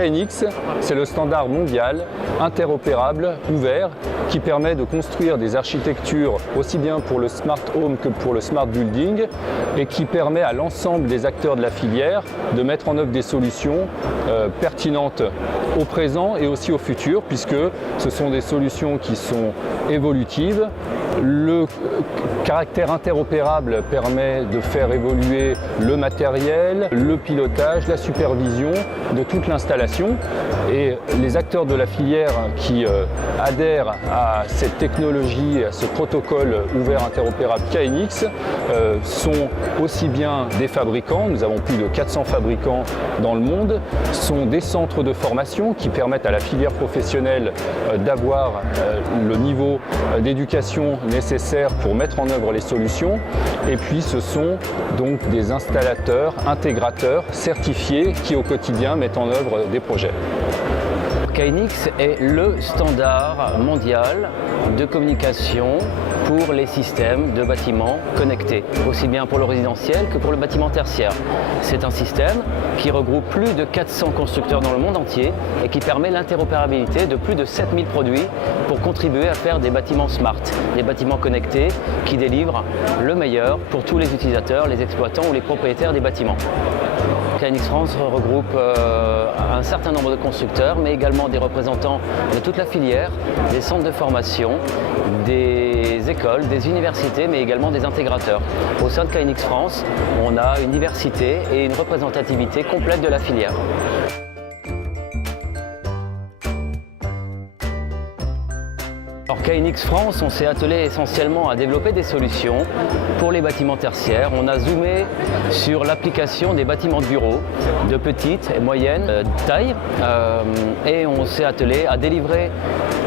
KNX, c'est le standard mondial, interopérable, ouvert, qui permet de construire des architectures aussi bien pour le smart home que pour le smart building et qui permet à l'ensemble des acteurs de la filière de mettre en œuvre des solutions pertinentes au présent et aussi au futur, puisque ce sont des solutions qui sont évolutives. Le caractère interopérable permet de faire évoluer le matériel, le pilotage, la supervision de toute l'installation. Et les acteurs de la filière qui adhèrent à cette technologie, à ce protocole ouvert interopérable KNX, sont aussi bien des fabricants, nous avons plus de 400 fabricants dans le monde, sont des centres de formation qui permettent à la filière professionnelle d'avoir le niveau d'éducation nécessaire pour mettre en œuvre les solutions. Et puis ce sont donc des installateurs, intégrateurs certifiés qui au quotidien mettent en œuvre des projets. KNX est le standard mondial de communication pour les systèmes de bâtiments connectés, aussi bien pour le résidentiel que pour le bâtiment tertiaire. C'est un système qui regroupe plus de 400 constructeurs dans le monde entier et qui permet l'interopérabilité de plus de 7000 produits pour contribuer à faire des bâtiments smart, des bâtiments connectés qui délivrent le meilleur pour tous les utilisateurs, les exploitants ou les propriétaires des bâtiments. KNX France regroupe un certain nombre de constructeurs, mais également des représentants de toute la filière, des centres de formation, des écoles, des universités, mais également des intégrateurs. Au sein de KNX France, on a une diversité et une représentativité complète de la filière. Alors KNX France, on s'est attelé essentiellement à développer des solutions pour les bâtiments tertiaires. On a zoomé sur l'application des bâtiments de bureaux de petite et moyenne taille et on s'est attelé à délivrer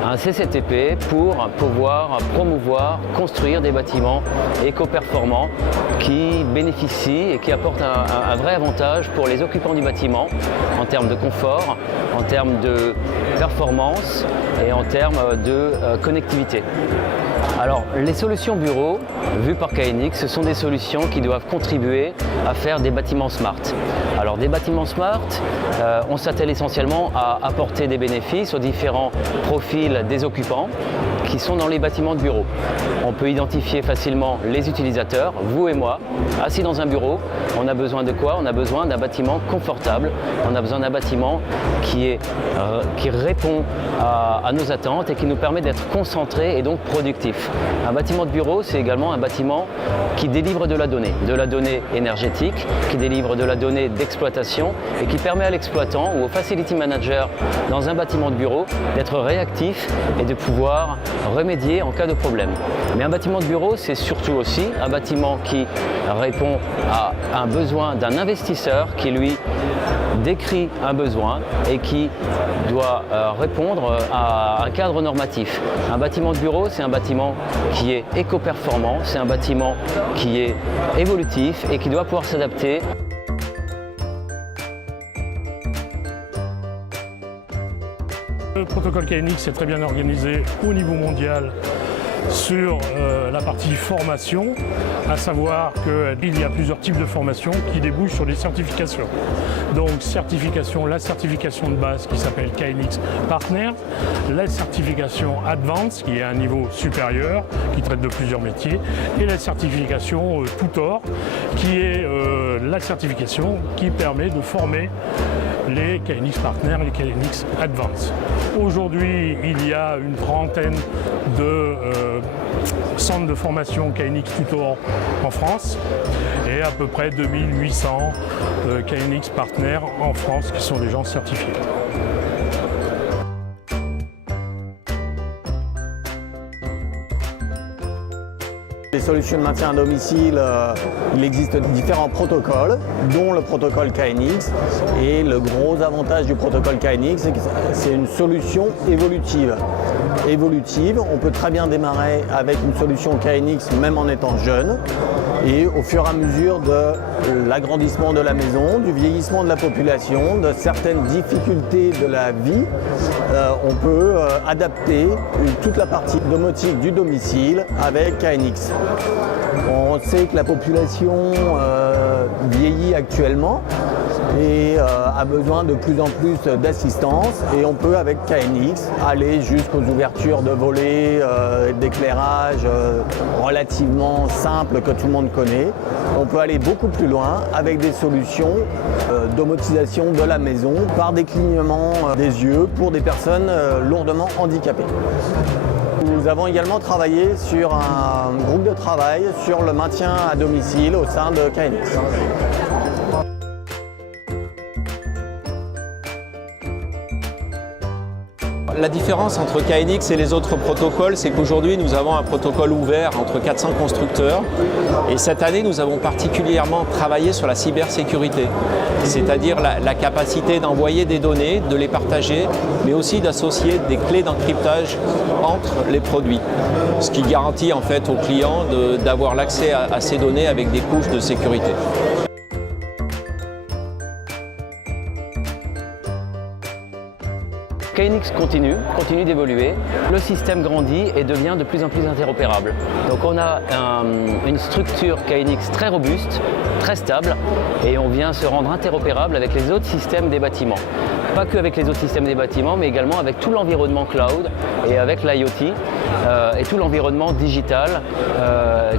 un CCTP pour pouvoir promouvoir, construire des bâtiments éco-performants qui bénéficient et qui apportent un vrai avantage pour les occupants du bâtiment en termes de confort, en termes de performance et en termes de connectivité. Alors, les solutions bureaux, vues par KNX, ce sont des solutions qui doivent contribuer à faire des bâtiments smart. Alors, des bâtiments smart, on s'attelle essentiellement à apporter des bénéfices aux différents profils des occupants qui sont dans les bâtiments de bureaux. On peut identifier facilement les utilisateurs, vous et moi, assis dans un bureau. On a besoin de quoi? On a besoin d'un bâtiment confortable, on a besoin d'un bâtiment qui répond à nos attentes et qui nous permet d'être concentré et donc productif. Un bâtiment de bureau, c'est également un bâtiment qui délivre de la donnée énergétique, qui délivre de la donnée d'exploitation et qui permet à l'exploitant ou au facility manager dans un bâtiment de bureau d'être réactif et de pouvoir remédier en cas de problème. Mais un bâtiment de bureau, c'est surtout aussi un bâtiment qui répond à un besoin d'un investisseur qui lui décrit un besoin et qui doit répondre à un cadre normatif. Un bâtiment de bureau, c'est un bâtiment qui est éco-performant, c'est un bâtiment qui est évolutif et qui doit pouvoir s'adapter. Le protocole KNX est très bien organisé au niveau mondial sur la partie formation, à savoir qu'il y a plusieurs types de formations qui débouchent sur des certifications. Donc la certification de base qui s'appelle KNX Partner, la certification Advanced qui est à un niveau supérieur, qui traite de plusieurs métiers, et la certification Tutor qui est la certification qui permet de former les KNX Partner et les KNX Advanced. Aujourd'hui, il y a une trentaine de centres de formation KNX Tutor en France et à peu près 2800 KNX Partner en France qui sont des gens certifiés. Les solutions de maintien à domicile, il existe différents protocoles, dont le protocole KNX. Et le gros avantage du protocole KNX, c'est que c'est une solution évolutive. On peut très bien démarrer avec une solution KNX même en étant jeune. Et au fur et à mesure de l'agrandissement de la maison, du vieillissement de la population, de certaines difficultés de la vie, on peut adapter toute la partie domotique du domicile avec KNX. On sait que la population vieillit actuellement et a besoin de plus en plus d'assistance. Et on peut avec KNX aller jusqu'aux ouvertures de volets, d'éclairage relativement simples que tout le monde connaît. On peut aller beaucoup plus loin avec des solutions domotisation de la maison par des clignements des yeux pour des personnes lourdement handicapées. Nous avons également travaillé sur un groupe de travail sur le maintien à domicile au sein de KNX. La différence entre KNX et les autres protocoles, c'est qu'aujourd'hui nous avons un protocole ouvert entre 400 constructeurs et cette année nous avons particulièrement travaillé sur la cybersécurité, c'est-à-dire la capacité d'envoyer des données, de les partager, mais aussi d'associer des clés d'encryptage entre les produits, ce qui garantit en fait aux clients d'avoir l'accès à ces données avec des couches de sécurité. KNX continue d'évoluer, le système grandit et devient de plus en plus interopérable. Donc on a une structure KNX très robuste, très stable et on vient se rendre interopérable avec les autres systèmes des bâtiments. Pas que avec les autres systèmes des bâtiments, mais également avec tout l'environnement cloud et avec l'IoT et tout l'environnement digital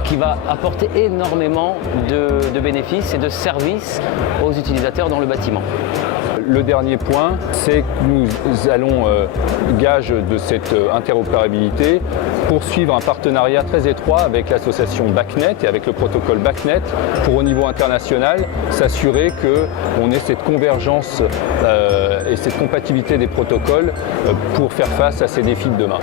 qui va apporter énormément de bénéfices et de services aux utilisateurs dans le bâtiment. Le dernier point, c'est que nous allons, gage de cette interopérabilité, poursuivre un partenariat très étroit avec l'association BACnet et avec le protocole BACnet pour au niveau international s'assurer qu'on ait cette convergence et cette compatibilité des protocoles pour faire face à ces défis de demain.